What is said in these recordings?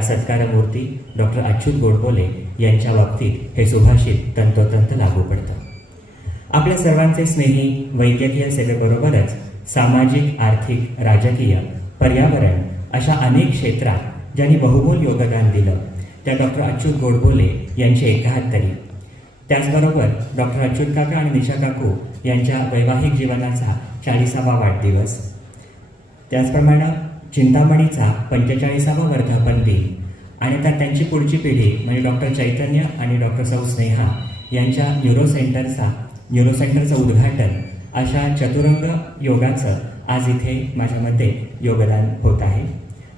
आपल्या सत्कारमूर्ती डॉक्टर अच्युत गोडबोले यांच्या बाबतीत हे सुभाषित तंतोतंत लागू पडतं. आपल्या सर्वांचे स्नेही वैद्यकीय सेवेबरोबरच सामाजिक, आर्थिक, राजकीय, पर्यावरण अशा अनेक क्षेत्रात ज्यांनी बहुमोल योगदान दिलं त्या डॉक्टर अच्युत गोडबोले यांची 71वी. त्याचबरोबर डॉक्टर अच्युत काका आणि निशा काकू यांच्या वैवाहिक जीवनाचा 40वा वाढदिवस. त्याचप्रमाणे चिंतामणीचा 45वा वर्धापन दिन आणि आता त्यांची पुढची पिढी म्हणजे डॉक्टर चैतन्य आणि डॉक्टर सौ स्नेहा यांच्या न्यूरोसेंटरचं उद्घाटन अशा चतुरंग योगाचं आज इथे माझ्यामध्ये योगदान होत आहे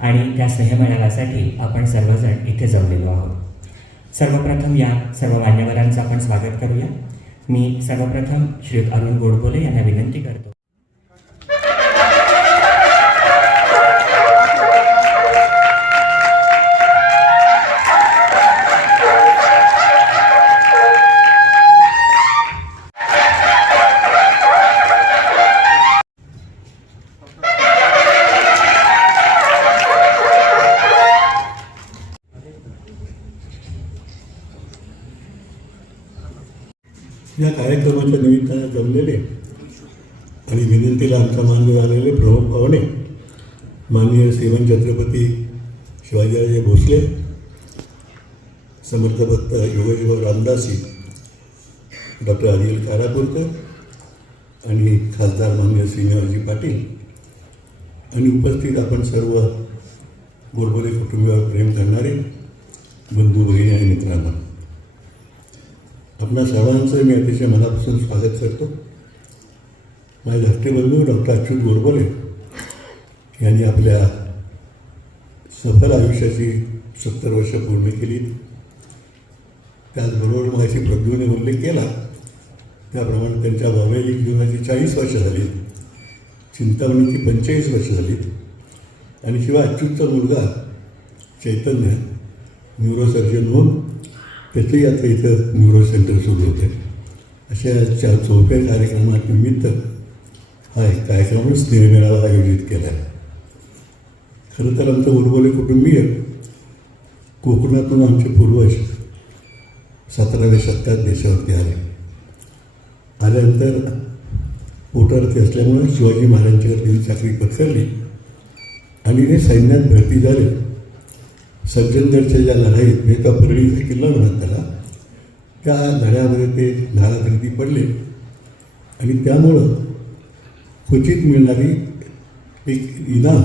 आणि त्या स्नेहमेळाव्यासाठी आपण सर्वजण इथे जमलेलो आहोत. सर्वप्रथम या सर्व मान्यवरांचं आपण स्वागत करूया. मी सर्वप्रथम श्री अरुण गोडबोले यांना विनंती करतो. या कार्यक्रमाच्या निमित्तानं जमलेले आणि विनंतीला आमचा मान झालेले प्रमुख पाहुणे माननीय श्रीमंत छत्रपती शिवाजीराजे भोसले, समर्थ भक्त योगजीव रामदासी, डॉक्टर अनिल कारापूरकर आणि खासदार माननीय श्रीनिवासजी पाटील आणि उपस्थित आपण सर्व गोडबोले कुटुंबावर प्रेम करणारे बंधू, भगिनी आणि मित्रांनो, आपणा सर्वांचं मी अतिशय मनापासून स्वागत करतो. माझे धाकटे बंधू डॉक्टर अच्युत गोडबोले यांनी आपल्या सफल आयुष्याची 70 वर्ष पूर्ण केली. त्याचबरोबर माझी प्रभूने उल्लेख केला त्याप्रमाणे त्यांच्या वैवाहिक जीवनाची 40 वर्ष झाली, चिंतामणीची 45 वर्ष झाली आणि शिवाय अच्युतचा मुलगा चैतन्य न्यूरोसर्जन होऊन त्याचंही आता इथं न्यूरो सेंटर सुरू होते. अशा 4व्या कार्यक्रमानिमित्त हा एक कार्यक्रम स्नेहमेळावा आयोजित केला आहे. खरं तर आमचं गोडबोले कुटुंबीय कोकणातून आमचे पूर्वज 17व्या शतकात देशावरती आल्यानंतर पोटावरती असल्यामुळे शिवाजी महाराजांच्यावर त्यांनी चाकरी पत्करली आणि ते सैन्यात भरती झाले. सज्जनगडच्या ज्या लढाईत म्हणजे त्या परळीचा किल्ला म्हणत त्याला, त्या लढ्यामध्ये ते धारातीर्थी पडले आणि त्यामुळं क्वचित मिळणारी एक इनाम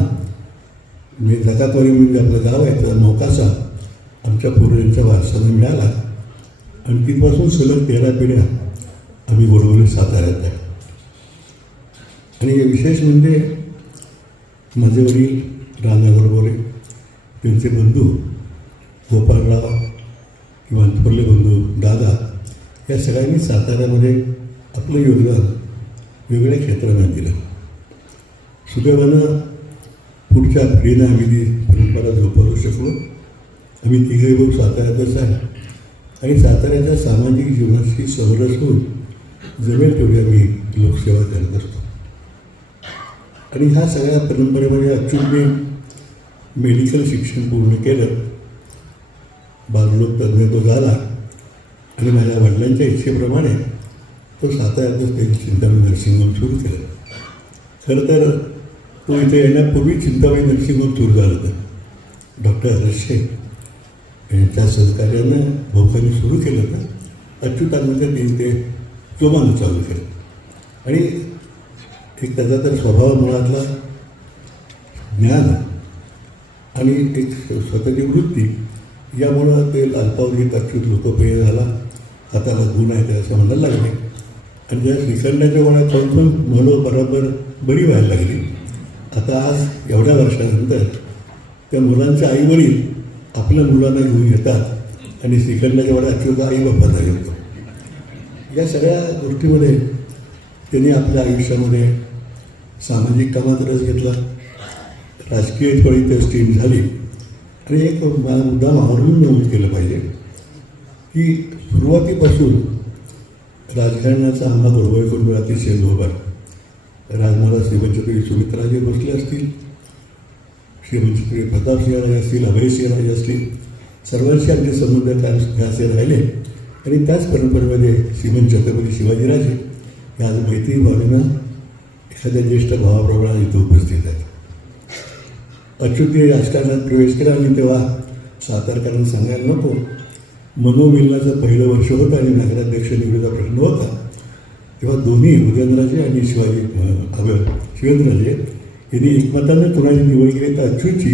म्हणजे जकातवाडी म्हणजे आपलं गाव आहे तर मोकासा आमच्या पूर्वजांच्या वारसाला मिळाला आणि तिथपासून सलग 13 पिढ्या आम्ही गोडबोले साताऱ्यात आहे. आणि विशेष म्हणजे माझे वडील राजा गोडबोले, त्यांचे बंधू गोपाळराव किंवा थोरले बंधू दादा या सगळ्यांनी साताऱ्यामध्ये आपलं योगदान वेगवेगळ्या क्षेत्रांना दिलं. सुदैवानं पुढच्या पिढीनं आम्ही ती परंपरा जोपासू शकलो. आम्ही तिघे भाऊ साताऱ्यातच आहे आणि साताऱ्याच्या सामाजिक जीवनाशी समरस होऊन जमेल तेवढी आम्ही लोकसेवा करत असतो. आणि ह्या सगळ्या परंपरेमध्ये अच्युतने मेडिकल शिक्षण पूर्ण केलं, बालरोग तज्ज्ञ तो झाला आणि माझ्या वडिलांच्या इच्छेप्रमाणे तो साताऱ्यातच त्यांनी चिंतामणी नर्सिंग होम सुरू केलं. खरं तर तो इथे येण्यापूर्वी चिंतामणी नर्सिंग होम सुरू झालं होतं. डॉक्टर हर्षे यांच्या सहकार्यानं भाऊकांनी सुरू केलं होतं. अच्युतांमध्ये त्यांनी ते जोमानं चालू केलं आणि एक त्याचा तर स्वभाव मुळातला ज्ञान आणि एक स्वतःची वृत्ती यामुळं ते अल्पावधीत अच्युत लोकप्रिय झाला. हाताला गुण आहे ते असं म्हणायला लागले आणि ज्या श्रीखंडाच्या वळात जाऊन मुलं बरोबर बरी व्हायला लागली. आता आज एवढ्या वर्षानंतर त्या मुलांचे आईवडील आपल्या मुलांना घेऊन येतात आणि श्रीखंडाच्या वळात अच्युत आई बापांना घेतो. या सगळ्या गोष्टीमध्ये त्यांनी आपल्या आयुष्यामध्ये सामाजिक कामात रस घेतला, राजकीय थोडी ते स्टीम झाली आणि एक मुद्दाम आवर्जून नमूद केलं पाहिजे की सुरुवातीपासून राजकारणाचा आम्हा गोडबोले कुटुंब अतिशय गोबर. राजमाता श्रीमंत छत्रपती सुमित्राजी भोसले असतील, श्री प्रतापसिंहराजे असतील, अभयसिंहराजे असतील, सर्वांशी आमचे संबंध असे राहिले. आणि त्याच परंपरेमध्ये श्रीमंत छत्रपती शिवाजीराजे हे आज मैत्री भावनेनं एखाद्या ज्येष्ठ भावाप्रमाणे इथे उपस्थित आहेत. अच्युतने राजकारणात प्रवेश केला आणि तेव्हा सातारकरांना सांगायला नको, मनोमिलनाचं पहिलं वर्ष होतं आणि नगराध्यक्ष निवडीचा प्रश्न होता. तेव्हा दोन्ही उदयनराजे आणि शिवेंद्रराजे यांनी एकमतानं कोणाची निवड केली तर अच्युतची,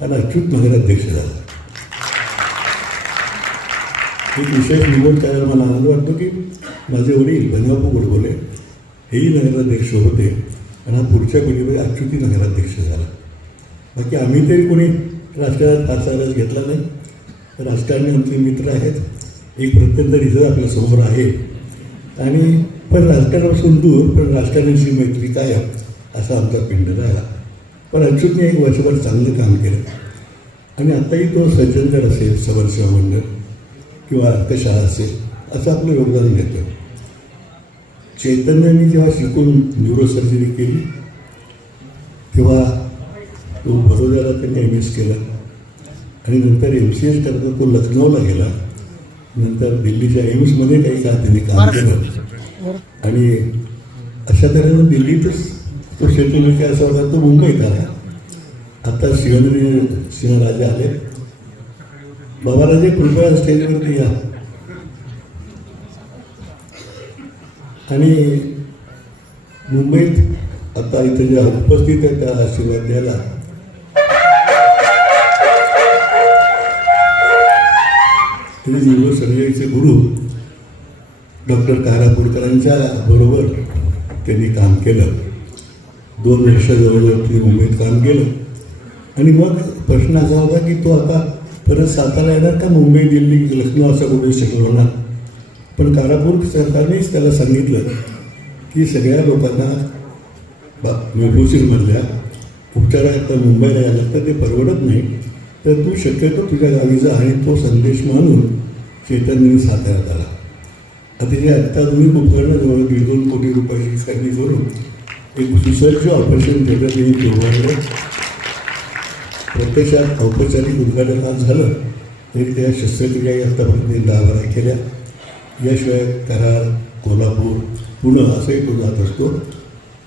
आणि अच्युत नगराध्यक्ष झाला. एक विशेष निवड करायला मला आनंद वाटतो की माझे वडील बंगापूर गोडबोले हेही नगराध्यक्ष होते आणि हा पुढच्या पिढीमध्ये अच्युती नगराध्यक्ष झाला. बाकी आम्ही तरी कोणी राजकारणात फारसा रस घेतला नाही. राजकारणी आमचे मित्र आहेत, एक प्रत्यंत रिझर्व आपल्या समोर आहे, आणि पण राजकारणापासून दूर पण राजकारणाशी मैत्री कायम असा आमचा पिंड राहिला. पण अच्युतने एक वर्षभर चांगलं काम केलं आणि आत्ताही तो सज्जनगड असेल, समरसेवा मंडळ किंवा अर्थशाळा असेल असं आपलं योगदान देतो. चैतन्याने जेव्हा शिकून न्यूरोसर्जरी केली तेव्हा तो बडोद्याला त्यांनी MS केलं आणि नंतर MCS करता तो लखनौला गेला. नंतर दिल्लीच्या एम्समध्ये काही काळ त्यांनी काम केलं आणि अशा तऱ्हेनं दिल्लीतच तो क्षेत्रविषय असा होता. तो मुंबईत आला. आता सिंहराजे आले. बाबाराजे कृपया स्टेजवरती या. आणि मुंबईत आता इथे ज्या उपस्थित आहे त्या आशीर्वाद द्यायला न्यूरोसर्जरीचे गुरु डॉक्टर कारापूरकरांच्या बरोबर त्यांनी काम केलं. 2 वर्ष जवळजवळ त्यांनी मुंबईत काम केलं. आणि मग प्रश्न असा होता की तो आता परत सातारा येणार का मुंबई, दिल्ली, लखनौ असं कुठे सेटल होणार. पण कारापूर सरकारनेच त्याला सांगितलं की सगळ्या लोकांना मेट्रोसिटीमधल्या उपचारात मुंबईला यायला लागतं, ते परवडत नाही, तर तू शक्यतो तुझ्या गावी जा. आणि तो संदेश मानून चैतन्याने साताऱ्यात आला. आता हे अत्याधुनिक उपकरणं जवळ 1.5-2 कोटी रुपयाची खरेदी करून एक सुसज्ज ऑपरेशन थिएटर त्यांनी उभारलं. प्रत्यक्षात औपचारिक उद्घाटन आज झालं तरी त्या शस्त्रक्रियाही आत्तापर्यंत 10-12 केल्या. याशिवाय कराड, कोल्हापूर, पुणे असंही तो जात असतो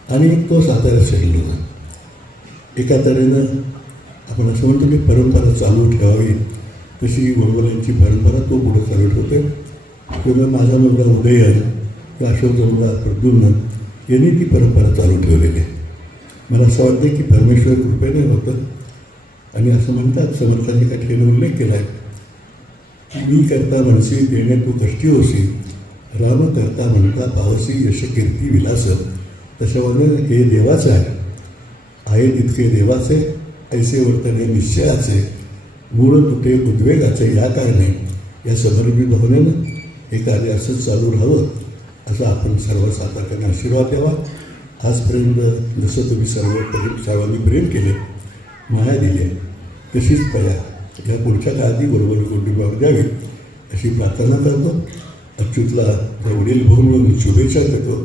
आणि तो साताऱ्यात सेटल होता. एका तऱ्हेनं आपण असं म्हणतो की परंपरा चालू ठेवावी, तशी गोडबोलेंची परंपरा तो पुढे चालू ठेवते. किंवा माझा मुलगा उदयन किंवा अशोकचा मुलगा प्रद्युम्न यांनी ती परंपरा चालू ठेवलेली आहे. मला असं वाटतं की परमेश्वर कृपेने होतं. आणि असं म्हणतात, समर्थांनी काही ठिकाणी उल्लेख केला आहे, मी करता म्हणसी देणे तू कष्टी होसी, राम करता म्हणता पावसी यश कीर्ती विलास. तशामध्ये हे देवाचं आहे तितके देवाचे, ऐसे वर्तने निश्चयाचे, मूळ तुटे उद्वेगाचे. या कारणे या समर्पित भावनेनं हे कार्य असंच चालू राहावं असा आपण सर्व सातारकरांना आशीर्वाद द्यावा. आजपर्यंत जसं तुम्ही सर्वांनी प्रेम केले, माया दिली, तशीच पया या पुढच्या काळातही बरोबर कुटुंबावर द्यावी अशी प्रार्थना करतो. अच्युतला वडील भाऊ म्हणून शुभेच्छा करतो,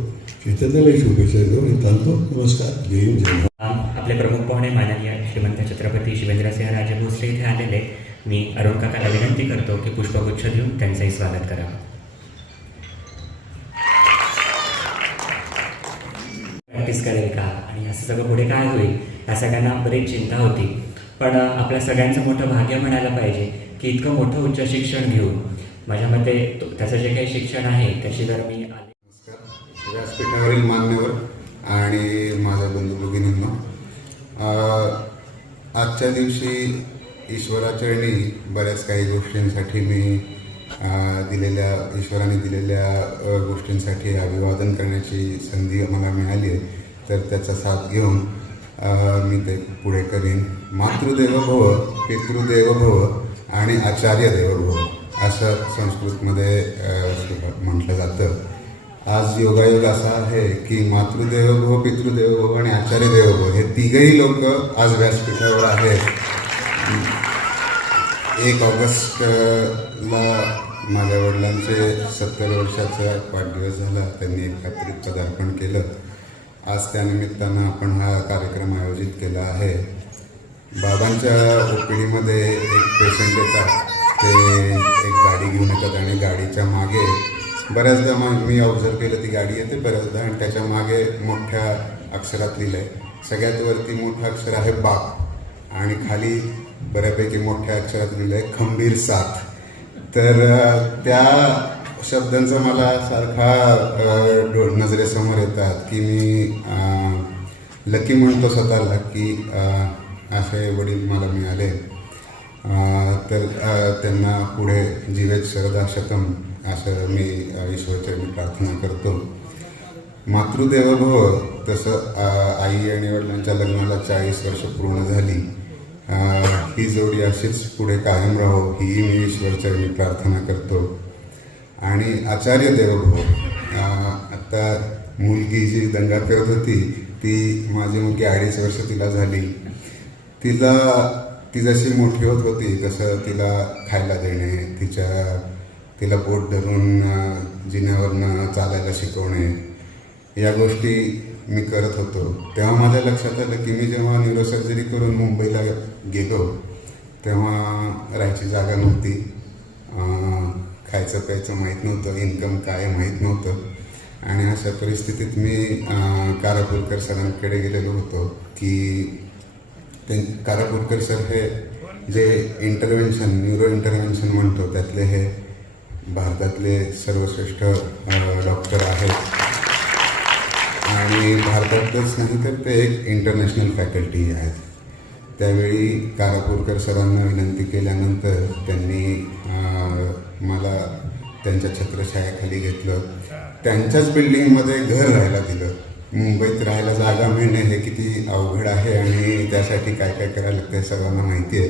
चैतन्यालाही शुभेच्छा देतो आणि थांबतो. नमस्कार. जय हिंद, जय महाराष्ट्र. आपले प्रमुख पाहुणे माननीय श्रीमंत छत्रपती शिवेंद्रसिंहराजे भोसले इथे आलेले. मी अरुण काकाला विनंती करतो की पुष्पगुच्छ देऊन त्यांचंही स्वागत करावं. प्रॅक्टिस करेल का आणि असं सगळं पुढे काय होईल या सगळ्यांना बरीच चिंता होती. पण आपल्या सगळ्यांचं मोठं भाग्य म्हणायला पाहिजे की इतकं मोठं उच्च शिक्षण घेऊन माझ्या मते त्याचं जे काही शिक्षण आहे त्याची जर मी व्यासपीठावरील मान्यवर आणि माझ्या बंधू भगिनींनो, आजच्या दिवशी ईश्वराचरणी बऱ्याच काही गोष्टींसाठी मी ईश्वराने दिलेल्या गोष्टींसाठी अभिवादन करण्याची संधी मला मिळाली आहे. तर त्याचा साथ घेऊन मी ते पुढे करीन. मातृदेवो भव, पितृदेवो भव आणि आचार्य देवो भव असं संस्कृतमध्ये म्हटलं जातं. आज योगायोग असा आहे की मातृदेवो भव, पितृदेवो भव आणि आचार्य देवो भव हे तिघही लोक आज व्यासपीठावर आहेत. 1 ऑगस्टला माझ्या वडिलांचे 70 वर्षाचा वाढदिवस झाला. त्यांनी एकत्रित पदार्पण केलं. आज त्यानिमित्तानं आपण हा कार्यक्रम आयोजित केला आहे. बाबांच्या OPDमध्ये एक पेशंट येतात, ते एक गाडी घेऊन येतात आणि गाडीच्या मागे बऱ्याचदा मी ऑब्झर्व केलं, ती गाडी येते बऱ्याचदा आणि त्याच्या मागे मोठ्या अक्षरात लिहिलं आहे, सगळ्यात वरती मोठं अक्षर आहे बाप आणि खाली बऱ्यापैकी मोठ्या अक्षरात लिहिलं आहे खंबीर साथ. तर त्या शब्दांचा मला सारखा नजरेसमोर येतात की मी लकी म्हणतो स्वतःला की असे वडील मला मिळाले. तर त्यांना पुढे जीवेत शरदा शतम असं मी ईश्वरचरणी प्रार्थना करतो. मातृदेवो भव, तसं आई आणि वडिलांच्या लग्नाला 40 वर्ष पूर्ण झाली. ही जोडी अशीच पुढे कायम राहो ही मी ईश्वरचरणी प्रार्थना करतो. आणि आचार्य देवो भव, आता मुलगी जी दंगा करत होती ती माझी मुलगी 2.5 वर्ष तिला झाली. ती जशी मोठी होत होती तसं तिला खायला देणे, तिला पोट धरून जिन्यावरनं चालायला शिकवणे, या गोष्टी मी करत होतो. तेव्हा माझ्या लक्षात आलं की मी जेव्हा न्यूरोसर्जरी करून मुंबईला गेलो तेव्हा राहायची जागा नव्हती, खायचं प्यायचं माहीत नव्हतं, इन्कम काय माहीत नव्हतं. आणि अशा परिस्थितीत मी कारापूरकर सरांकडे गेलेलो होतो की कारापूरकर सर हे जे न्यूरो इंटरव्हेन्शन म्हणतो त्यातले हे भारतातले सर्वश्रेष्ठ डॉक्टर आहेत आणि भारतातच नाही तर ते एक इंटरनॅशनल फॅकल्टी आहेत. त्यावेळी कारापूरकर सरांना विनंती केल्यानंतर त्यांनी मला त्यांच्या छत्रछायाखाली घेतलं, त्यांच्याच बिल्डिंगमध्ये घर राहायला दिलं. मुंबईत राहायला जागा मिळणे हे किती अवघड आहे आणि त्यासाठी काय काय करायला लागतं हे सर्वांना माहिती आहे.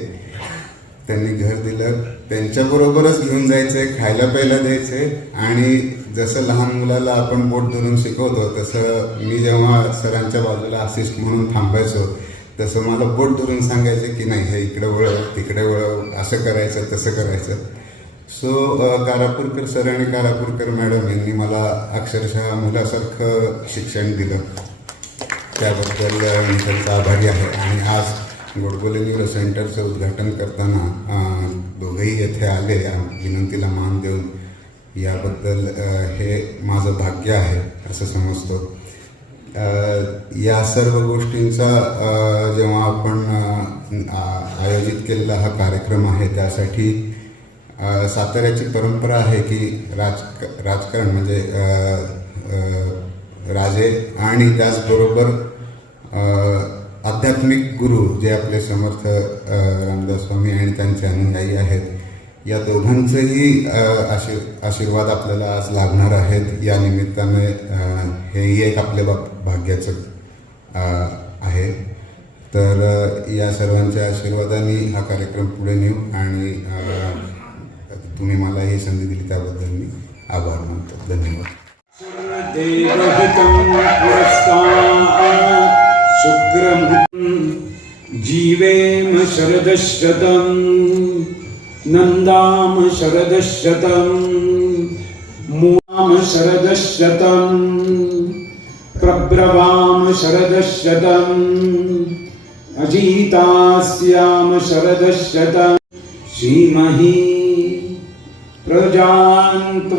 त्यांनी घर दिलं, त्यांच्याबरोबरच घेऊन जायचे, खायला प्यायला द्यायचे आणि जसं लहान मुलाला आपण बोट धरून शिकवतो तसं मी जेव्हा सरांच्या बाजूला असिस्ट म्हणून थांबायचो तसं मला बोट धरून सांगायचे की नाही हे इकडे वळव तिकडे वळव, असं करायचं तसं करायचं. सो कारापूरकर सर आणि कारापूरकर मॅडम यांनी मला अक्षरशः मुलासारखं शिक्षण दिलं, त्याबद्दल मी त्यांचा आभारी आहे. आणि आज गोडबोले न्यूरो सेंटरचं उद्घाटन करताना दोघंही येथे आले विनंतीला मान देऊन, याबद्दल हे माझं भाग्य आहे असं समजतो. या सर्व गोष्टींचा जेव्हा आपण आयोजित केलेला हा कार्यक्रम आहे त्यासाठी साताऱ्याची परंपरा आहे की राजकारण म्हणजे राजे आणि त्याचबरोबर आध्यात्मिक गुरु जे आपले समर्थ रामदास स्वामी आणि त्यांचे अनुयायी आहेत, या दोघांचेही आशीर्वाद आपल्याला आज लाभणार आहेत. या निमित्ताने हेही एक आपल्या भाग्याचं आहे. तर या सर्वांच्या आशीर्वादाने हा कार्यक्रम पुढे नेऊ आणि तुम्ही मला ही संधी दिली त्याबद्दल मी आभार मानतो. धन्यवाद. जीवेम शरदशतम् नन्दाम शरदशतम् मूलाम शरदशतम् प्रब्रवाम शरदशतम् अजीतास्याम शरदशतम् श्रीमही प्रजान्त्वष्ट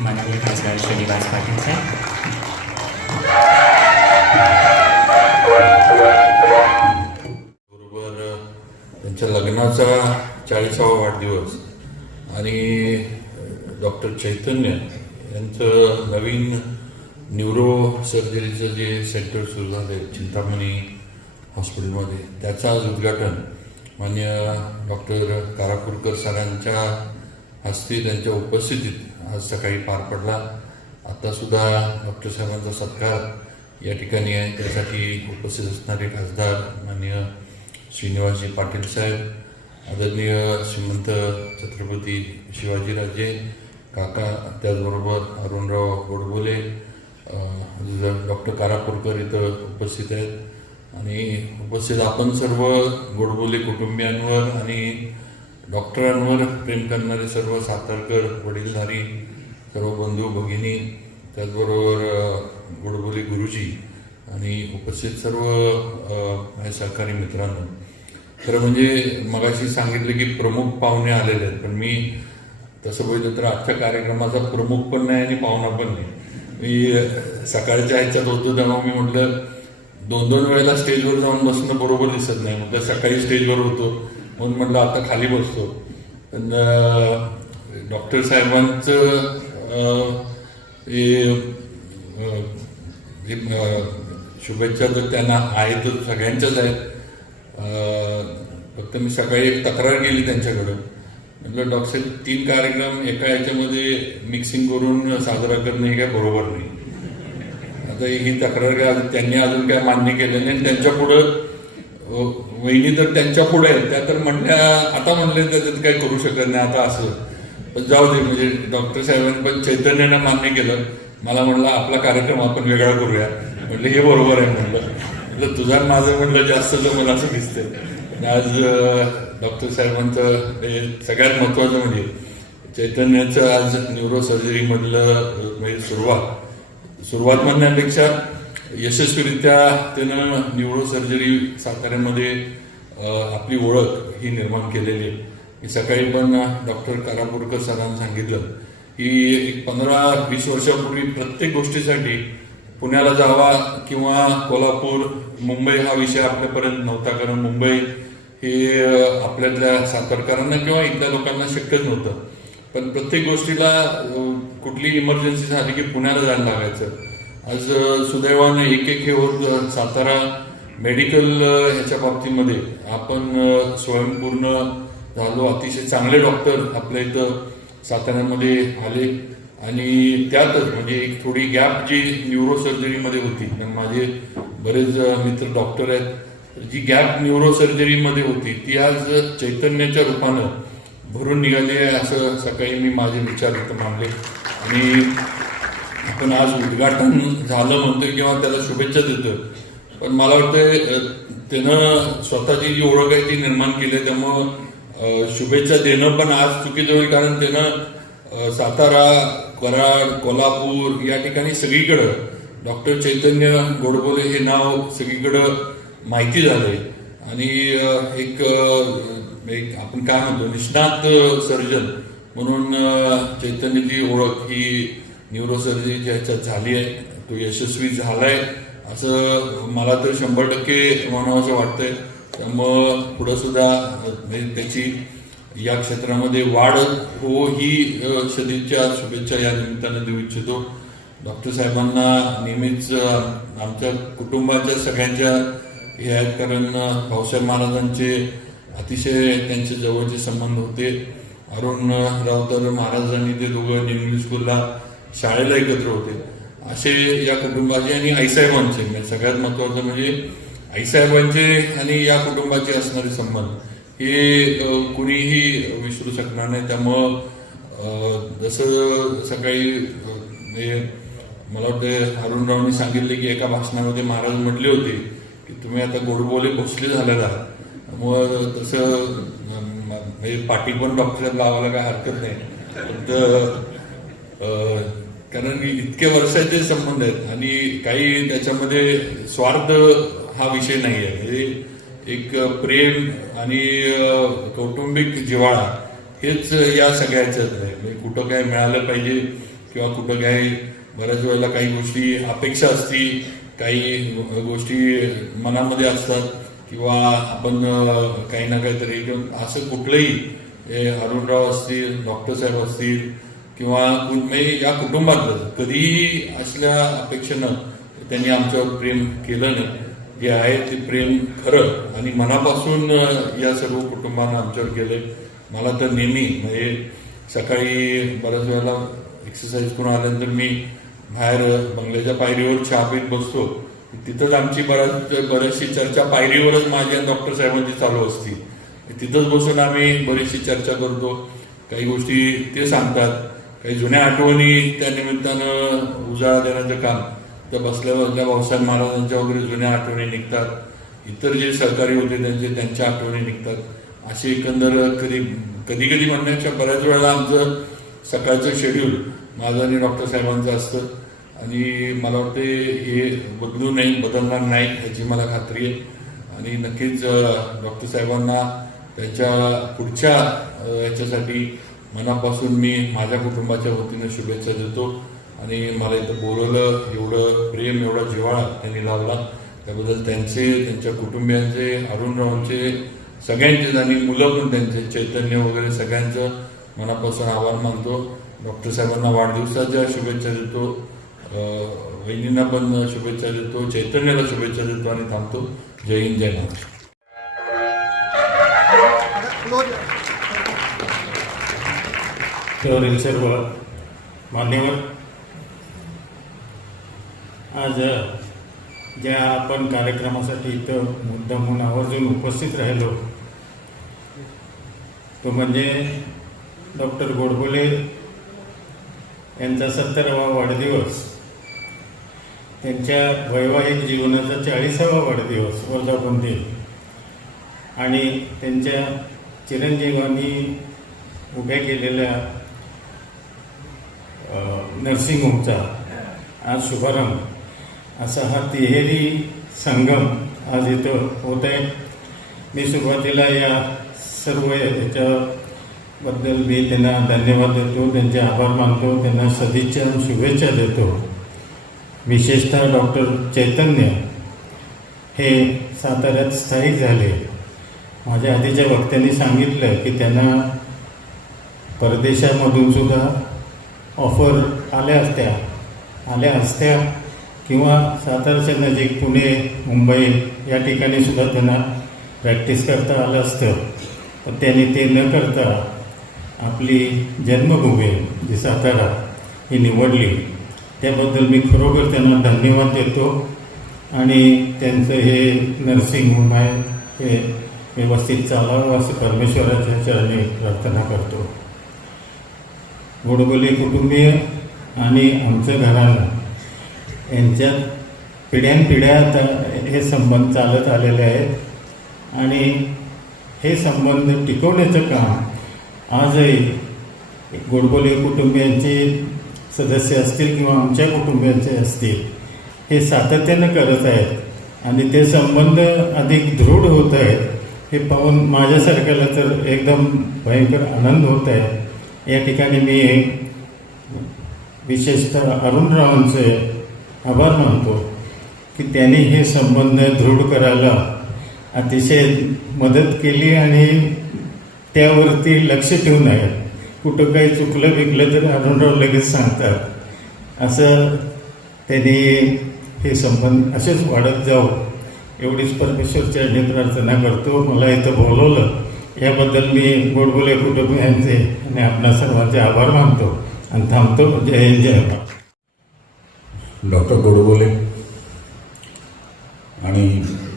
माननीय खासदार श्रीनिवास पाटील साहेब. बरोबर त्यांच्या लग्नाचा 40वा वाढदिवस आणि डॉक्टर चैतन्य यांचं नवीन न्यूरो सर्जरीचं जे सेंटर सुरू झालं आहे चिंतामणी हॉस्पिटलमध्ये, त्याचं आज उद्घाटन माननीय डॉक्टर कारापूरकर सरांच्या हस्ते त्यांच्या उपस्थितीत आज सकाळी पार पडला. आत्तासुद्धा डॉक्टर साहेबांचा सत्कार या ठिकाणी आहे. त्यासाठी उपस्थित असणारे खासदार माननीय श्रीनिवासजी पाटील साहेब, आदरणीय श्रीमंत छत्रपती शिवाजीराजे काका, त्याचबरोबर अरुणराव गोडबोले, डॉक्टर कारापूरकर इथं उपस्थित आहेत आणि उपस्थित आपण सर्व गोडबोले कुटुंबियांवर आणि डॉक्टरांवर प्रेम करणारे सर्व सातारकर वडीलधारी सर्व बंधू भगिनी, त्याचबरोबर गोडबोले गुरुजी आणि उपस्थित सर्व माझ्या सहकारी मित्रांनो, खरं म्हणजे मगाशी सांगितलं की प्रमुख पाहुणे आलेले आहेत, पण मी तसं बघितलं तर आजच्या कार्यक्रमाचा प्रमुख पण नाही आणि पाहुणा पण नाही. मी सकाळच्या ह्याच्यात होतो तेव्हा मी म्हटलं 2-2 वेळेला स्टेजवर जाऊन बसणं बरोबर दिसत नाही, म्हटलं सकाळी स्टेजवर होतो म्हणून म्हटलं आता खाली बसतो. पण डॉक्टर साहेबांचं शुभेच्छा तर त्यांना आहेतच, सगळ्यांच्याच आहेत. फक्त मी सकाळी एक तक्रार केली त्यांच्याकडं, म्हटलं डॉक्टर 3 कार्यक्रम एका याच्यामध्ये मिक्सिंग करून साजरा करणं हे काय बरोबर नाही. आता ही तक्रार काय त्यांनी अजून काय मान्य केलं नाही. त्यांच्या पुढं वहिनी तर त्यांच्या पुढे आहेत, त्या तर म्हणल्या आता म्हणले त्याच्यात काय करू शकत नाही आता असं. पण जाऊ दे, म्हणजे डॉक्टर साहेबांनी पण चैतन्यानं मान्य केलं. मला म्हणलं आपला कार्यक्रम आपण वेगळा करूया, म्हटलं हे बरोबर आहे. म्हटलं तुझा माझं म्हटलं जास्त तर मला असं दिसतंय. आज डॉक्टर साहेबांचं हे सगळ्यात महत्त्वाचं म्हणजे चैतन्याचं आज न्यूरोसर्जरीमधलं म्हणजे सुरुवात म्हणण्यापेक्षा यशस्वीरित्या त्यानं न्यूरोसर्जरी साताऱ्यामध्ये आपली ओळख ही निर्माण केलेली आहे. मी सकाळी पण डॉक्टर कारापूरकर सरांना सांगितलं की 15-20 वर्षापूर्वी प्रत्येक गोष्टीसाठी पुण्याला जावा किंवा कोल्हापूर मुंबई हा विषय आपल्यापर्यंत नव्हता, कारण मुंबई हे आपल्यातल्या सातारकरांना किंवा इथल्या लोकांना शक्यच नव्हतं. पण प्रत्येक गोष्टीला कुठली इमर्जन्सी झाली की पुण्याला जायला लागायचं. आज सुदैवाने एक हे होत सातारा मेडिकल ह्याच्या बाबतीमध्ये आपण स्वयंपूर्ण झालो. अतिशय चांगले डॉक्टर आपल्या इथं साताऱ्यामध्ये आले आणि त्यातच म्हणजे एक थोडी गॅप जी न्यूरोसर्जरीमध्ये होती, कारण माझे बरेच मित्र डॉक्टर आहेत, जी गॅप न्यूरोसर्जरीमध्ये होती ती आज चैतन्याच्या रूपानं भरून निघाली आहे असं सकाळी मी माझे विचार इथं मांडले. आणि आपण आज उद्घाटन झालं म्हणतोय किंवा त्याला शुभेच्छा देतो, पण मला वाटतं त्यानं स्वतःची जी ओळख आहे ती निर्माण केली आहे. त्यामुळं शुभेच्छा देणं पण आज चुकीचं होईल, कारण त्यानं सातारा, कराड, कोल्हापूर या ठिकाणी सगळीकडं डॉक्टर चैतन्य गोडबोले हे नाव सगळीकडं माहिती झालंय. आणि एक आपण काय म्हणतो निष्णात सर्जन म्हणून चैतन्याची ओळख ही न्यूरोसर्जरीच्या ह्याच्यात झाली आहे. तो यशस्वी झालाय असं मला तर 100% म्हणावंसं वाटतंय. त्यामुळं पुढं सुद्धा त्याची या क्षेत्रामध्ये वाढ हो ही सदिच्छा शुभेच्छा या निमित्तानं देऊ इच्छितो. डॉक्टर साहेबांना नेहमीच आमच्या कुटुंबाच्या सगळ्यांच्या हे आहेत, कारण भाऊसाहेब महाराजांचे अतिशय त्यांचे जवळचे संबंध होते. अरुण रावतर महाराजांनी ते दोघं इंग्लिश स्कूलला शाळेला एकत्र होते. असे या कुटुंबाचे आणि आईसाहेबांचे म्हणजे सगळ्यात महत्त्वाचं म्हणजे आईसाहेबांचे आणि या कुटुंबाचे असणारे संबंध हे कुणीही विसरू शकणार नाही. त्यामुळं जसं सकाळी म्हणजे मला वाटतं अरुणरावनी सांगितले की एका भाषणामध्ये महाराज म्हटले होते की तुम्ही आता गोडबोले भोसले झालेला आहात, त्यामुळं तसं म्हणजे पाठी पण डॉक्टर लावायला काय हरकत नाही. कारण इतक्या वर्षाचे संबंध आहेत आणि काही त्याच्यामध्ये स्वार्थ हा विषय नाही आहे. म्हणजे एक प्रेम आणि कौटुंबिक जिव्हाळा हेच या सगळ्याच्यात आहे. म्हणजे कुठं काय मिळालं पाहिजे किंवा कुठं काय बऱ्याच वेळेला काही गोष्टी अपेक्षा असती, काही गोष्टी मनामध्ये असतात किंवा आपण काही ना काहीतरी असं कुठलंही अरुणराव असतील, डॉक्टर साहेब असतील किंवा या कुटुंबातलं कधीही असल्या अपेक्षेनं त्यांनी आमच्यावर प्रेम केलं नाही. जे आहे ते प्रेम खरं आणि मनापासून या सर्व कुटुंबानं आमच्यावर केलंय. मला तर नेहमी म्हणजे सकाळी बऱ्याच वेळेला एक्सरसाइज करून आल्यानंतर मी बाहेर बंगल्याच्या पायरीवर चहा पीत बसतो. तिथंच आमची बरीचशी चर्चा पायरीवरच माझ्या डॉक्टर साहेबांची चालू असती. तिथंच बसून आम्ही बरीचशी चर्चा करतो. काही गोष्टी ते सांगतात, काही जुन्या आठवणी त्या निमित्तानं उजाळा देण्याचं काम तर बसल्या भाऊसाहेब महाराजांच्या वगैरे जुन्या आठवणी निघतात. इतर जे सहकारी होते त्यांच्या आठवणी निघतात. असे एकंदर कधी कधी म्हणण्याच्या बऱ्याच वेळेला आमचं सकाळचं शेड्यूल माझं आणि डॉक्टर साहेबांचं असतं आणि मला वाटते हे बदलणार नाही याची मला खात्री आहे. आणि नक्कीच डॉक्टर साहेबांना त्यांच्या पुढच्या याच्यासाठी मनापासून मी माझ्या कुटुंबाच्या वतीनं शुभेच्छा देतो. आणि मला इथं बोलवलं, एवढं प्रेम, एवढा जिव्हाळा त्यांनी लावला त्याबद्दल त्यांच्या कुटुंबियांचे, अरुणरावांचे, सगळ्यांचे आणि मुलं पण त्यांचे, चैतन्य वगैरे सगळ्यांचं मनापासून आभार मानतो. डॉक्टर साहेबांना वाढदिवसाच्या शुभेच्छा देतो, वहिनींना पण शुभेच्छा देतो, चैतन्याला शुभेच्छा देतो आणि थांबतो. जय हिंद, जय महाराष्ट्र. त्यावरील सर्व मान्यवर, आज ज्या आपण कार्यक्रमासाठी इथं मुद्दामून आवर्जून उपस्थित राहिलो तो म्हणजे डॉक्टर गोडबोले यांचा 70वा वाढदिवस, त्यांच्या वैवाहिक जीवनाचा 40वा वाढदिवस वर्धापन आणि त्यांच्या चिरंजीवांनी उभ्या केलेल्या नर्सिंग होमचा आज शुभारंभ, असा हा तिहेरी संगम आज इथं होत आहे. मी सुरुवातीला या सर्व याच्याबद्दल मी त्यांना धन्यवाद देतो, त्यांचे आभार मानतो, त्यांना सदिच्छा शुभेच्छा देतो. विशेषतः डॉक्टर चैतन्य हे साताऱ्यात स्थायिक झाले. माझ्या आधीच्या वक्त्यांनी सांगितलं की त्यांना परदेशामधून सुद्धा ऑफर आल्या असत्या किंवा सातारच्या नजीक पुणे, मुंबई या ठिकाणी सुद्धा त्यांना प्रॅक्टिस करता आलं असतं, पण त्यांनी ते न करता आपली जन्मभूमी जी सातारा ही निवडली. त्याबद्दल मी खरोखर त्यांना धन्यवाद देतो आणि त्यांचं हे नर्सिंग होम आहे हे व्यवस्थित चालावं असं परमेश्वराच्या चरणी प्रार्थना करतो. गोडबोले कुटुंबीय आणि आमचं घराणं यांच्यात पिढ्यानपिढ्या आता हे संबंध चालत आलेले आहेत आणि हे संबंध टिकवण्याचं काम आजही गोडबोले कुटुंबियांचे सदस्य असतील किंवा आमच्या कुटुंबियांचे असतील हे सातत्यानं करत आहेत आणि ते संबंध अधिक दृढ होत आहेत. हे पाहून माझ्यासारख्याला तर एकदम भयंकर आनंद होत आहे. या ठिकाणी मी विशेषतः अरुणरावांचे आभार मानतो की त्यांनी हे संबंध दृढ करायला अतिशय मदत केली आणि त्यावरती लक्ष ठेवून आहे. कुठं काही चुकलं बिकलं तर अरुणराव लगेच सांगतात. असं त्यांनी हे संबंध असेच वाढत जाऊ एवढीच परमेश्वरच्या प्रार्थना करतो. मला इथं बोलवलं याबद्दल मी गोडबोले कुटुंबियांचे आणि आपणा सर्वांचे आभार मानतो आणि थांबतो. जय हिंद, जय महाराष्ट्र. डॉक्टर गोडबोले आणि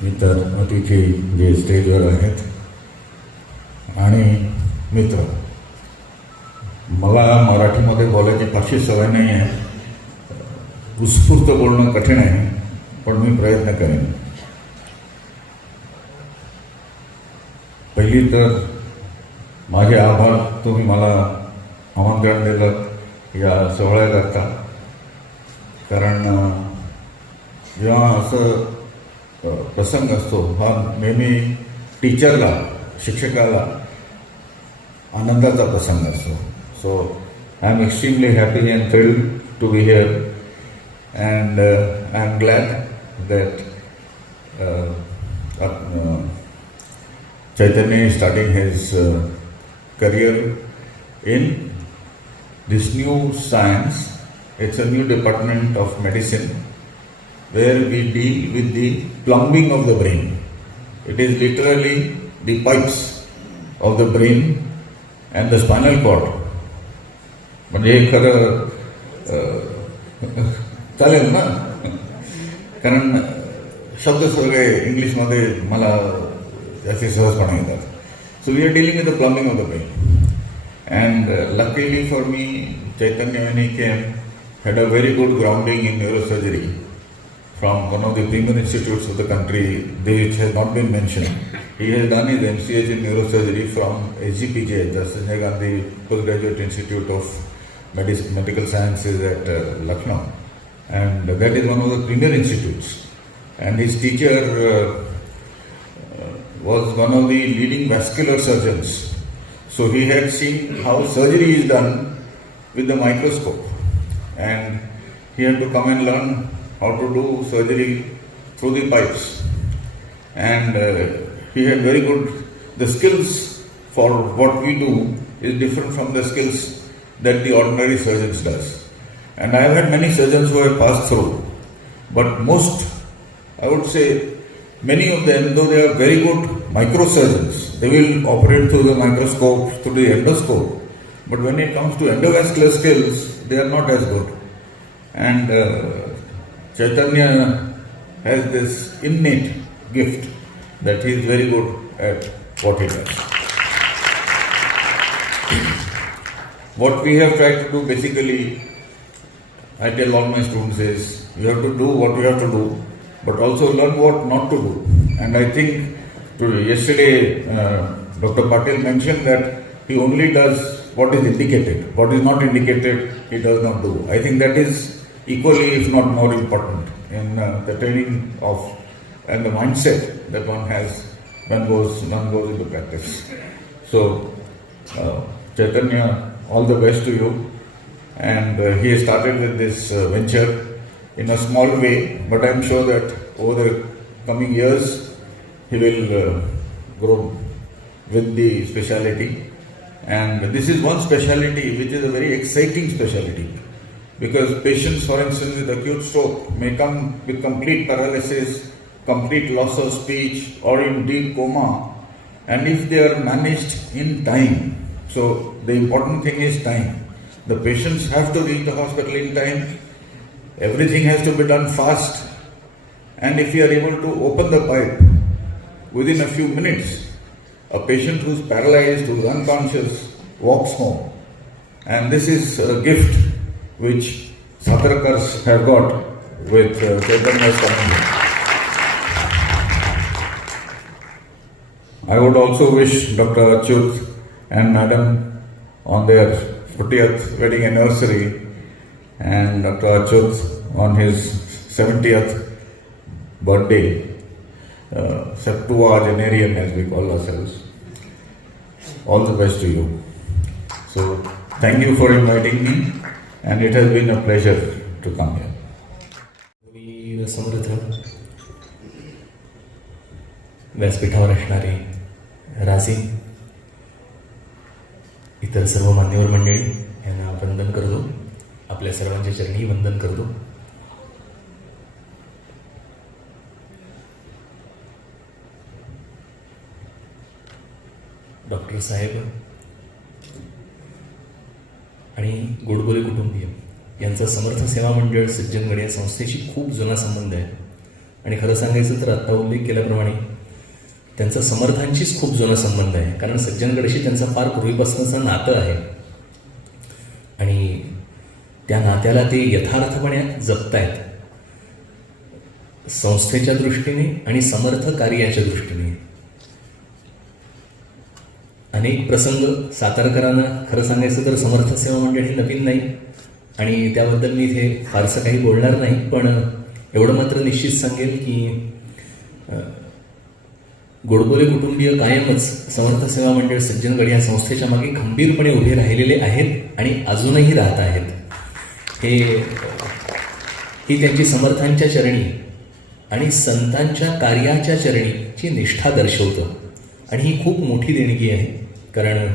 इतर अतिथी जे स्टेजवर आहेत आणि मित्र, मला मराठीमध्ये बोलायची फारशी सवय नाही आहे, उत्स्फूर्त बोलणं कठीण आहे, पण मी प्रयत्न करेन. पहिली तर माझे आभार, तुम्ही मला आमंत्रण दिलं या सोहळ्याकरता. कारण जेव्हा असं प्रसंग असतो हा नेहमी टीचरला, शिक्षकाला आनंदाचा प्रसंग असतो. So I am extremely happy and thrilled to be here and I am glad that Chaitanya is starting his career in this new science. It's a new department of medicine where we deal with the plumbing of the brain. It is literally the pipes of the brain and the spinal cord. म्हणजे हे खरं चालेल ना, कारण शब्द सगळे इंग्लिशमध्ये मला जास्ती सहजपणे येतात. So we are dealing with the plumbing of the brain and luckily for me Chaitanya when he came had a very good grounding in neurosurgery from one of the premier institutes of the country, which has not been mentioned. He has done his MCH in neurosurgery from SGPJ, the Sanjay Gandhi Postgraduate Institute of Medical Sciences at Lucknow, and that is one of the premier institutes. And his teacher was one of the leading vascular surgeons. So he had seen how surgery is done with the microscope, and he had to come and learn how to do surgery through the pipes. And he had very good, the skills for what we do is different from the skills that the ordinary surgeons does. And I have had many surgeons who have passed through, but most, I would say, many of them, though they are very good microsurgeons, they will operate through the microscope, through the endoscope, but when it comes to endovascular skills, they are not as good. And Chaitanya has this innate gift that he is very good at what he does. What we have tried to do basically, I tell all my students, is you have to do what you have to do, but also learn what not to do. And I think yesterday Dr. Patil mentioned that he only does what is indicated. What is not indicated, he does not do. I think that is equally, if not more important, in the training of and the mindset that one has when one goes into practice. So, Chaitanya, all the best to you. And he has started with this venture in a small way, but I'm sure that over the coming years, he will grow with the speciality. And this is one speciality which is a very exciting speciality, because patients, for instance, with acute stroke may come with complete paralysis, complete loss of speech, or in deep coma, and if they are managed in time. So the important thing is time. The patients have to reach the hospital in time. Everything has to be done fast. And if you are able to open the pipe within a few minutes, a patient who's paralyzed, who's unconscious, walks home. And this is a gift which Satharakars have got with Chaitanya's coming. I would also wish Dr. Achyut and Madam on their 40th wedding anniversary, and Dr. Achyut on his 70th birthday, Septuagenarian as we call ourselves. All the best to you. So, thank you for inviting me, and it has been a pleasure to come here. वीर समर्थ व्यासपीठावर असणारे राजे, इतर सर्व मान्यवर मंडळी यांना वंदन करतो. आपल्या सर्वांच्या चरणी वंदन करतो. डॉक्टर साहेब आणि गोडबोले कुटुंबीय यांचा समर्थ सेवा मंडळ सज्जनगड या संस्थेशी खूप जुना संबंध आहे. आणि खरं सांगायचं तर आत्ता उल्लेख केल्याप्रमाणे त्यांचा समर्थांशीच खूप जुना संबंध आहे, कारण सज्जनगडशी त्यांचा फार पूर्वीपासूनचं नातं आहे. आणि त्या नात्याला ते यथार्थपणे जपतायत, संस्थेच्या दृष्टीने आणि समर्थ कार्याच्या दृष्टीने. अनेक प्रसंग सातारकरांना खरं सांगायचं तर समर्थ सेवा मंडळ हे नवीन नाही, आणि त्याबद्दल मी इथे फारसं काही बोलणार नाही. पण एवढं मात्र निश्चित सांगेल की गोडबोले कुटुंबीय कायमच समर्थ सेवा मंडळ सज्जनगड या संस्थेच्या मागे खंबीरपणे उभे राहिलेले आहेत आणि अजूनही राहत आहेत. ही त्यांची समर्थांच्या चरणी आणि संतांच्या कार्याच्या चरणीची निष्ठा दर्शवतं. आणि ही खूप मोठी देणगी आहे, कारण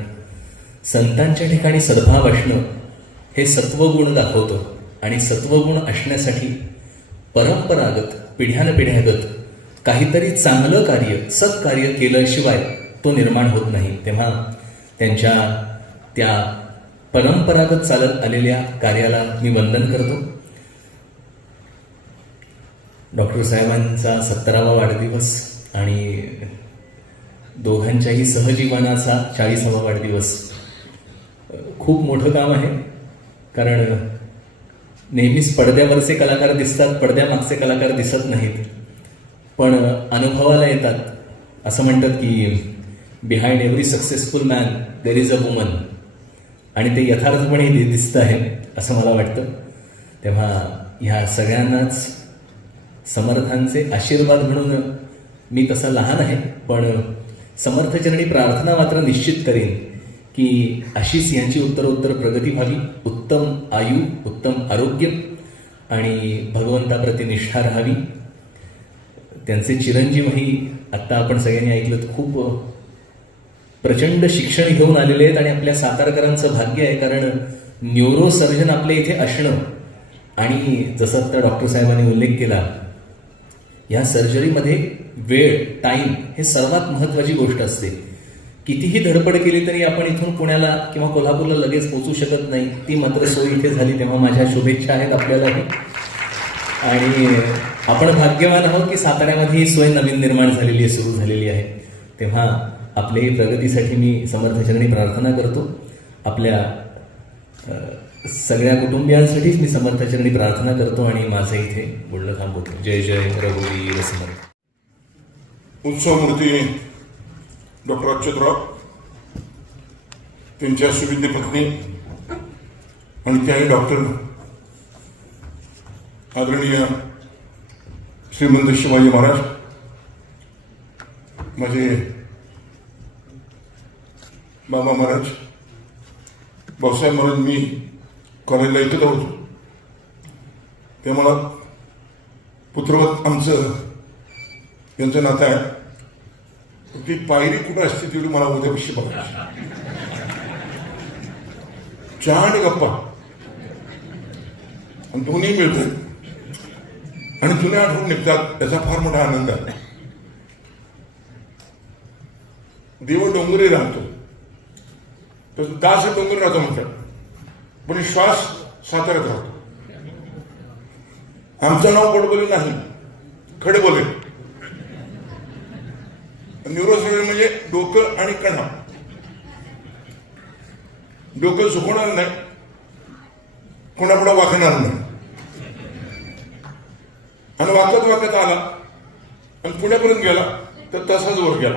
संतांच्या ठिकाणी सद्भाव असणं हे सत्वगुण दाखवतं. आणि सत्वगुण असण्यासाठी परंपरागत पिढ्यानपिढ्यागत काहीतरी चांगलं कार्य, सत्कार्य केल्याशिवाय तो निर्माण होत नाही. तेव्हा त्यांच्या त्या परंपरागत चालत आलेल्या कार्याला मी वंदन करतो. डॉक्टर साहेबांचा 70वा वाढदिवस आणि दोघांच्याही सहजीवनाचा 40वा वाढदिवस खूप मोठं काम आहे, कारण नेहमीच पडद्यावरचे कलाकार दिसतात, पडद्यामागचे कलाकार दिसत नाहीत, पण अनुभवाला येतात. असं म्हणतात की behind every successful man there is a woman, आणि ते यथार्थपणे दिसतं आहे असं मला वाटतं. तेव्हा ह्या सगळ्यांनाच समर्थांचे आशीर्वाद म्हणून, मी तसा लहान आहे पण समर्थचरणी प्रार्थना मात्र निश्चित करेन की अशीच यांची उत्तरोत्तर प्रगती व्हावी, उत्तम आयु, उत्तम आरोग्य आणि भगवंताप्रती निष्ठा राहावी. त्यांचे चिरंजीवही आत्ता आपण सगळ्यांनी ऐकलं, खूप प्रचंड शिक्षण घेऊन आलेले आहेत आणि आपल्या सातारकरांचं भाग्य आहे, कारण न्यूरो सर्जन आपल्या इथे असणं. आणि जसं आता डॉक्टर साहेबांनी उल्लेख केला, या सर्जरीमध्ये वेळ, टाईम हे सर्वात महत्त्वाची गोष्ट असते. कितीही धडपड केली तरी आपण इथून पुण्याला किंवा कोल्हापूरला लगेच पोहोचू शकत नाही. ती मात्र सोय इथे झाली, तेव्हा माझ्या शुभेच्छा आहेत आपल्यालाही. आणि आपण भाग्यवान आहोत की साताऱ्यामध्ये ही सोय नवीन निर्माण झालेली आहे, सुरू झालेली आहे. तेव्हा आपल्या प्रगतीसाठी मी समर्थचरणी प्रार्थना करतो. आपल्या सगळ्या कुटुंबियांसाठीच मी समर्थचरणी प्रार्थना करतो आणि माझं इथे बोलणं थांबवतो. जय जय रघुवीर समर्थ. उत्सवमूर्ती डॉक्टर अच्युतराव, त्यांच्या सुविद्य पत्नी आणि त्याही डॉक्टर आदरणीय श्रीमंत शिवाजी महाराज, माझे बाबा महाराज, भाऊसाहेब महाराज. मी कॉलेजला एकच होतो, ते मला पुत्रवत आमचं यांचं नातं आहे. ती पायरी कुठं असते तेवढी मला उद्यापाशी बघायची. चहा आणि गप्पा आणि दोन्ही मिळतात आणि जुन्या आठवण निघतात, याचा फार मोठा आनंद आहे. देव डोंगरी राहतो, तर दास डोंगरी राहतो म्हणतात, पण श्वास साताऱ्यात राहतो. आमचं नाव बडबोले नाही, खडे बोले. न्यूरोसर्जन म्हणजे डोकं आणि कणा. डोकं झुकवणार नाही, कोणापुढे वाकणार नाही. आणि वाकत वाकत आला आणि पुण्यापर्यंत गेला तर तसाच वर गेला.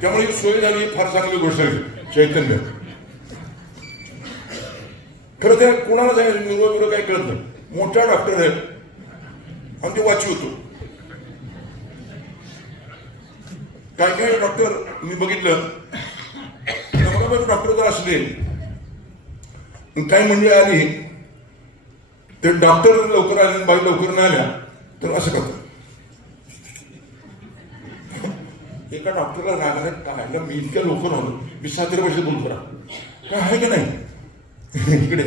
त्यामुळे ही सोय झाली, फार चांगली गोष्ट आहे. चैतन्य खरं त्या कुणाला सांगायचं न्यूरो बिरो काही कळत नाही. मोठा डॉक्टर आहे आणि ते वाची होतो. काय काय डॉक्टर मी बघितलं, डॉक्टर जर असले, काही मंडळी आली तर डॉक्टर लवकर आले, बाई लवकर नाही आल्या तर असं करतात. एका डॉक्टरला रागायला काय, मी इतक्या लवकर आलो, मी 7 वर्ष बोल करा काय आहे का नाही. इकडे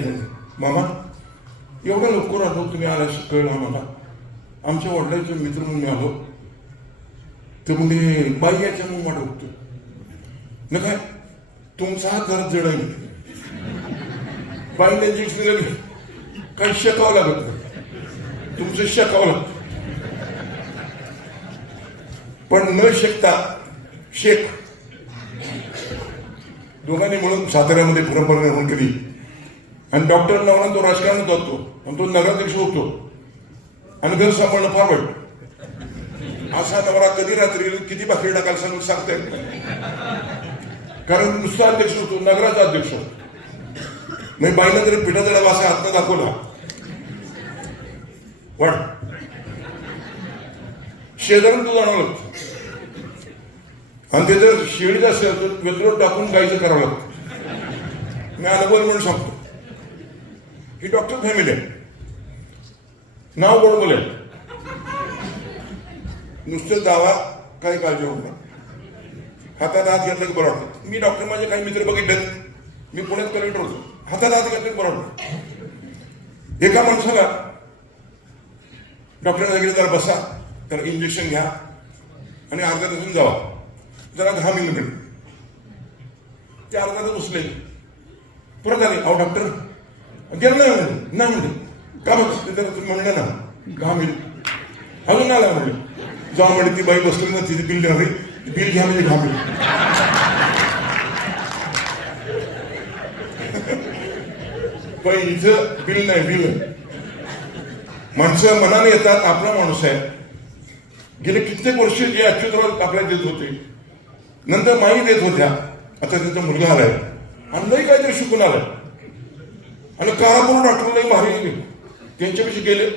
मामा एवढा लवकर आलो, तुम्ही आल्यास कळलं आम्हाला. आमच्या वडिलांचे मित्र म्हणून मी आलो. ते म्हणजे बाई याच्या म्हणून वाट बघतो ना, काय तुमचा हात जरा जड आहे. बाईला इंजेक्शन दिलं काही शेकावं लागत नाही, तुमचं शेकावं लागतं. पण न शेकता शेक. दोघांनी मिळून साताऱ्यामध्ये परंपरा निर्माण केली. आणि डॉक्टर नावानं तो राजकारणात जातो आणि तो नगराध्यक्ष होतो आणि घर सांभाळणं फार वाईट. असा नवरा कधी रात्री किती भाकरी टाकायला सांगून सांगता येत नाही, कारण नुसता अध्यक्ष होतो, नगराचा अध्यक्ष. म्हणजे बाईला जरी पिठाचा डबा असा हातनं दाखवला, वाट शेजारून तो जाणवं लागतं. आणि ते जर शेळीच असेल तर वेतरोट टाकून गायचं करावं लागतं. मी अनुभव म्हणून सांगतो. ही डॉक्टर फॅमिली आहे, नाव बडबोले, नुसतं दावा काही काळजी होत नाही. हातात हात घेतलं की बरं वाटतं. मी डॉक्टर माझे काही मित्र बघितले, मी पुण्यात कलेक्टर होतो, हातात हात घेतलं की बरं वाटतं. एका माणसाला डॉक्टरने सांगितलं जरा बसा, त्याला इंजेक्शन घ्या आणि अर्धा तासून जावा, जरा घाम येईल मिळेल. ते अर्धा तास बसले, परत आले, अहो डॉक्टर गेलं नाही म्हणले, का बघ तुम्ही म्हणलं ना घाम येईल, अजून आला म्हणले, जाऊ म्हणजे ती बाई बसली ना, तिथे बिल द्यावे, बिल घ्या म्हणजे घाम येईल. पण इथं बिल नाही, बिल. माणसं मनाने येतात, आपला माणूस आहे. गेले कित्येक वर्ष जे अच्युतराव आपल्याला देत होते, नंतर माई देत होत्या, आता त्यांचा मुलगा आलाय आणि लई काहीतरी शिकून आलाय. आणि कारापूर डॉक्टर लई भारी गेले, त्यांच्यापाशी गेले,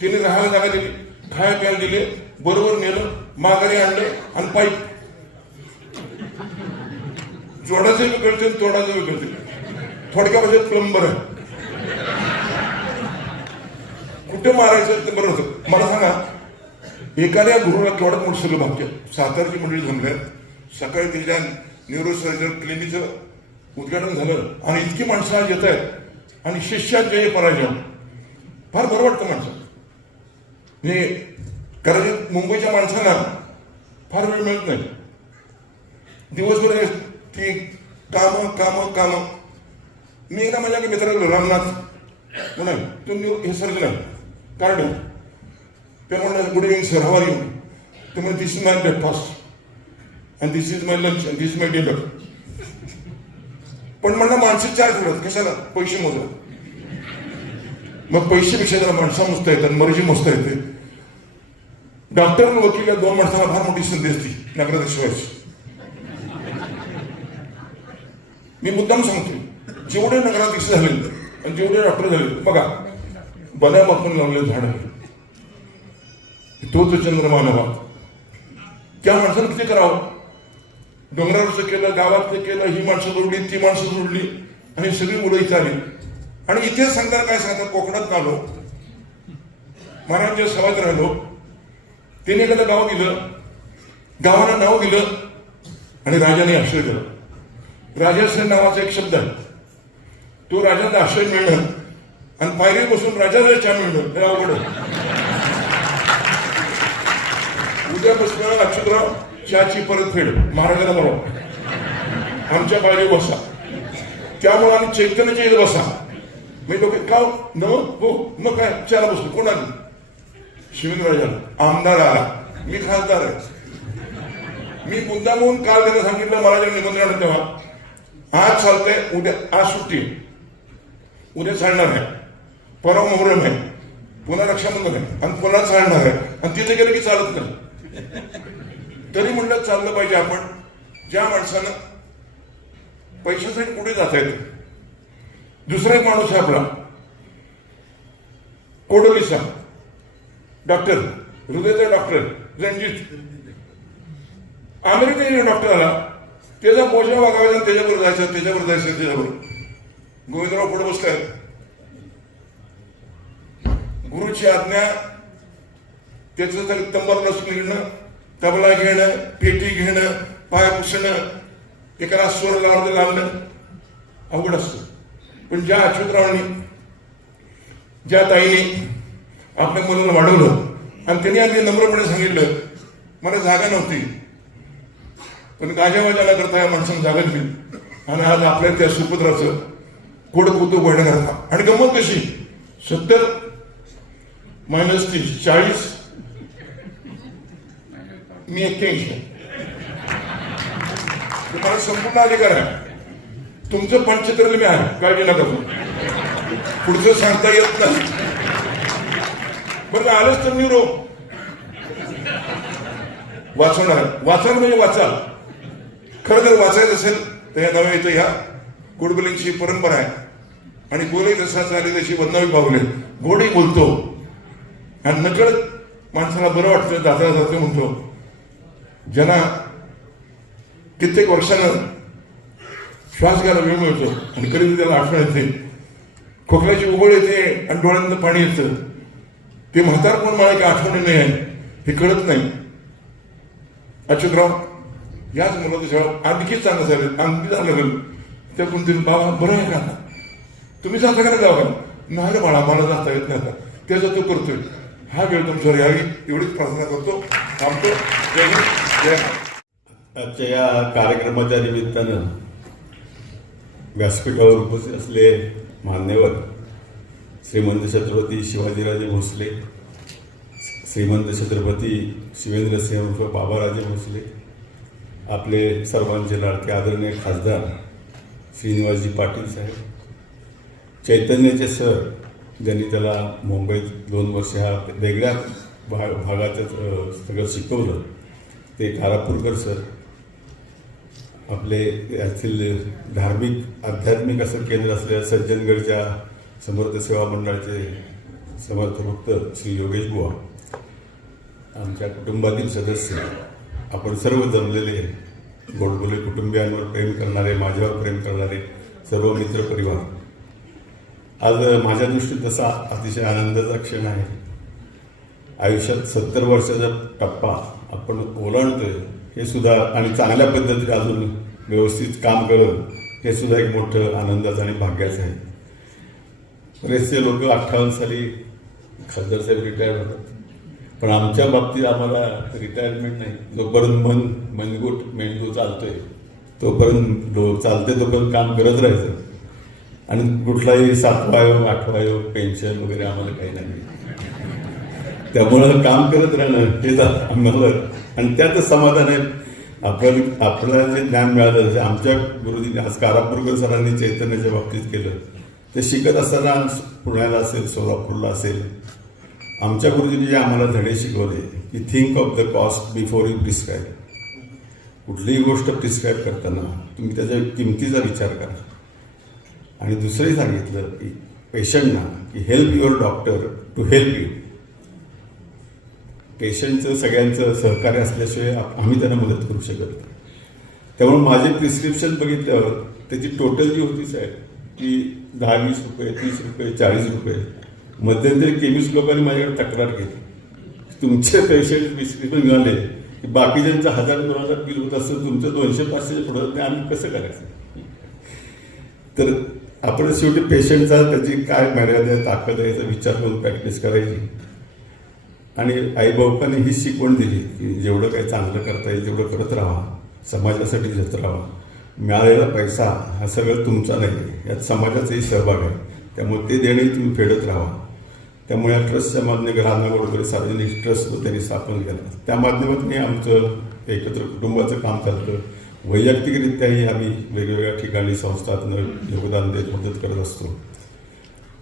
त्यांनी राहायला जागा दिली, खाया प्यायला दिले, बरोबर नेलं, माघारी आणलं आणि पाईप जोडाचं वेगळते, तोडाचं वेगळते. थोडक्या भाषेत प्लंबर आहे. कुठे मारायचं ते बरं होतं. मला सांगा, एखाद्या गुरुला केवढं मोठं सगळं भाग्य. सातारची मंडळी जमल्या, सकाळी तिच्या न्यूरोसर्जन क्लिनिकचं उद्घाटन झालं आणि इतकी माणसं आज येत आहेत आणि शिष्यात जय पराजय. फार बरं वाटतं माणसं. हे कदाचित मुंबईच्या माणसांना फार वेळ मिळत नाही. दिवसभर ती कामं कामं कामं. मी एकदा माझ्या मित्राला रामनाथ नाही तुम्ही हे सर्जन आहे कार्ड. ते म्हणलं good evening sir, how are you? ते म्हणजे this is my breakfast and this is my lunch and this my dinner. पण म्हणलं माणसं चार ठेवतात, कशाला? पैसे मोजतात. मग पैशापेक्षा जरा माणसं मोजता येतात, मर्जी मोजता येते. डॉक्टर आणि वकील या दोन माणसांना फार मोठी संधी असते नगराध्यक्षाची. मी मुद्दाम सांगतो, जेवढे नगराध्यक्ष झाले आणि जेवढे डॉक्टर झाले, बघा बन्या बापून लावले झाड आहे, तोच चंद्रमा नवा. त्या माणसानं किती करावं? डोंगरावरचं केलं, गावातलं केलं, ही माणसं जोडली, ती माणसं जोडली आणि सगळी मुलं इथे आली. आणि इथे सांगताना काय सांगतात, कोकणात आलो, महाराजांच्या सभात राहिलो, त्याने एखादं गाव दिलं, गावाला नाव दिलं आणि राजाने आश्रय दिला. राजाश्रय नावाचा एक शब्द आहे. तो राजाचा आश्रय मिळणं आणि पायरी बसून राजाला चहा मिळणं हे अवघड आहे. उद्यापासून अच्युतराव चहाची परतफेड महाराजाला बरोबर आमच्या पायरी बसा. त्यामुळे आम्ही चैतन्याच्या इथे बसा. मी लोक का न हो मग काय चहाला बसलो. कोण आली? शिवेंद्रराजाला. आमदार आला, मी खासदार आहे. मी मुद्दामून काल त्याला सांगितलं मला जेव्हा निमंत्रण तेव्हा, आज चालतंय, उद्या आज सुट्टी, उद्या चालणार आहे, परवा मोहरम आहे, पुन्हा रक्षाबंधन आहे आणि पुन्हा चालणार आहे आणि तिथे गेलं की चालत नाही. तरी म्हणलं चाललं पाहिजे. आपण ज्या माणसानं पैशासाठी कुठे जाता येतं. दुसरा एक माणूस आहे आपला कोडोलीचा डॉक्टर, हृदयाचा डॉक्टर रणजित. अमेरिकेने डॉक्टर आला, त्याचा बोजा वागायचा, त्याच्याबरोबर जायचं, त्याच्याबरोबर जायचं, त्याच्याबरोबर. गोविंदराव पुढे बसलाय. गुरुची आज्ञा, त्याचं तरी तंबार लसून घेणं, तबला घेणं, पेटी घेणं, पाय पुसणं, एकाला स्वर लावणं अवघड असतं. पण ज्या अच्युतरावांनी, ज्या ताईने आपल्या मुलाला वाढवलं आणि त्यांनी अगदी नम्रपणे सांगितलं, मला जागा नव्हती पण गाजावाजा न करता या माणसानं जागा दिली आणि आज आपल्या त्या सुपुत्राचं कोड कौतुक व्हायला करता. आणि गंमत कशी, 70 - 30 40, मी 81. तुम्हाला संपूर्ण अधिकार आहे. तुमचं 75 मी आहे, काळजी नका करू. पुढचं सांगता येत नाही. बरं आलंच तर मी वाचवणार. वाचणार म्हणजे वाचाल. खरं जर वाचायचं असेल तर या नव्या इथं ह्या गुडबुलिंगची परंपरा आहे आणि बोलही तसा चालेल तशी बदनामी पावले. गोडही बोलतो आणि नकळत माणसाला बरं वाटतं, जाता जातं म्हणतो. ज्यांना कित्येक वर्षानं श्वास घ्यायला वेळ मिळतो आणि कधी त्याला आठवण येते, खोकल्याची उबळ येते आणि डोळ्यांचं पाणी येतं. ते म्हातार कोण मला काही आठवणी नाही आहे हे कळत नाही. अच्युतराव याच मुलाचं जेव्हा आणखी चांगलं झालं, आणखी चांगलं झालं, त्या कोणतरी बाबा बरं आहे का, तुम्ही जाता का नाही जाऊ का? नाही रे बाळा, मला जाता येत नाही. त्याचा तो करतोय. हा वेळ तुमच्यावर यावी एवढीच प्रार्थना करतो. थांबतो. जय हिंद, जय महाराष्ट्र. आजच्या या कार्यक्रमाच्या निमित्तानं व्यासपीठावर उपस्थित असले मान्यवर श्रीमंत छत्रपती शिवाजीराजे भोसले, श्रीमंत छत्रपती शिवेंद्रसिंह उर्फ बाबाराजे भोसले, आपले सर्वांचे लाडके आदरणीय खासदार श्रीनिवासजी पाटील साहेब, चैतन्याचे सर ज्यांनी त्याला मुंबईत 2 वर्ष ह्या वेगळ्या भागातच सगळं शिकवलं ते कारापूरकर सर. आपले यातील धार्मिक आध्यात्मिक असं केंद्र असलेल्या सज्जनगडच्या समर्थ सेवा मंडळाचे समर्थ भक्त श्री योगेश बुवा, आमच्या कुटुंबातील सदस्य, आपण सर्व जमलेले गोडबोले कुटुंबियांवर प्रेम करणारे, माझ्यावर प्रेम करणारे सर्व मित्रपरिवार. आज माझ्या दृष्टीत तसा अतिशय आनंदाचा क्षण आहे. आयुष्यात 70 वर्षाचा टप्पा आपण ओलांडतोय हे सुद्धा, आणि चांगल्या पद्धतीने अजून व्यवस्थित काम करणं हे सुद्धा एक मोठं आनंदाचं आणि भाग्याचं आहे. बरेचसे लोक 58 साली खासदार साहेब रिटायर होतात, पण आमच्या बाबतीत आम्हाला रिटायरमेंट नाही. जोपर्यंत मनगुट मेंदू चालतोय तोपर्यंत चालते तोपर्यंत काम करत राहायचं, आणि कुठलाही 7वा आयोग 8वा आयोग पेन्शन वगैरे आम्हाला काही नाही. त्यामुळं काम करत राहणं हेच आम्हाला, आणि त्यातच समाधान आहे. आपल्याला जे ज्ञान मिळालं, जे आमच्या गुरुजींनी आज कारापूरकर सरांनी चैतन्याच्या बाबतीत केलं, ते शिकत असताना पुण्याला असेल, सोलापूरला असेल, आमच्या गुरुजींनी जे आम्हाला धडे शिकवले की think of the cost before you prescribe. कुठलीही गोष्ट प्रिस्क्राईब करताना तुम्ही त्याच्या किमतीचा विचार करा. आणि दुसरंही सांगितलं की पेशंटना की help your doctor to help you. पेशंटचं सगळ्यांचं सहकार्य असल्याशिवाय आम्ही त्यांना मदत करू शकत नाही. त्यामुळे माझे प्रिस्क्रिप्शन बघितल्यावर त्याची टोटल जी होती साहेब ती 10-20 रुपये, 30 रुपये, 40 रुपये. मध्यंतरी केमिस्ट लोकांनी माझ्याकडे तक्रार केली, तुमचे पेशंट प्रिस्क्रिप्शन मिळाले की बाकीच्यांचं 1000-2000 बिल होत असतं, तुमचं 200-500 पुढं आम्ही कसं करायचं. तर आपण शेवटी पेशंटचा त्याची काय मर्यादा आहे, ताकद आहे याचा विचार करून प्रॅक्टिस करायची. आणि आईबापांनी ही शिकवण दिली की जेवढं काही चांगलं करता येईल तेवढं करत राहा, समाजासाठी देत राहा. मिळालेला पैसा हा सगळं तुमचा नाही, यात समाजाचाही सहभाग आहे, त्यामुळे ते देणंही तुम्ही फेडत राहा. त्यामुळे या ट्रस्टच्या माध्यमाने ग्रामीणबरोबर सार्वजनिक ट्रस्ट त्यांनी स्थापन केला. त्या माध्यमातून आमचं एकत्र कुटुंबाचं काम चालतं. वैयक्तिकरित्याही आम्ही वेगवेगळ्या ठिकाणी संस्थातनं योगदान देत मदत करत असतो.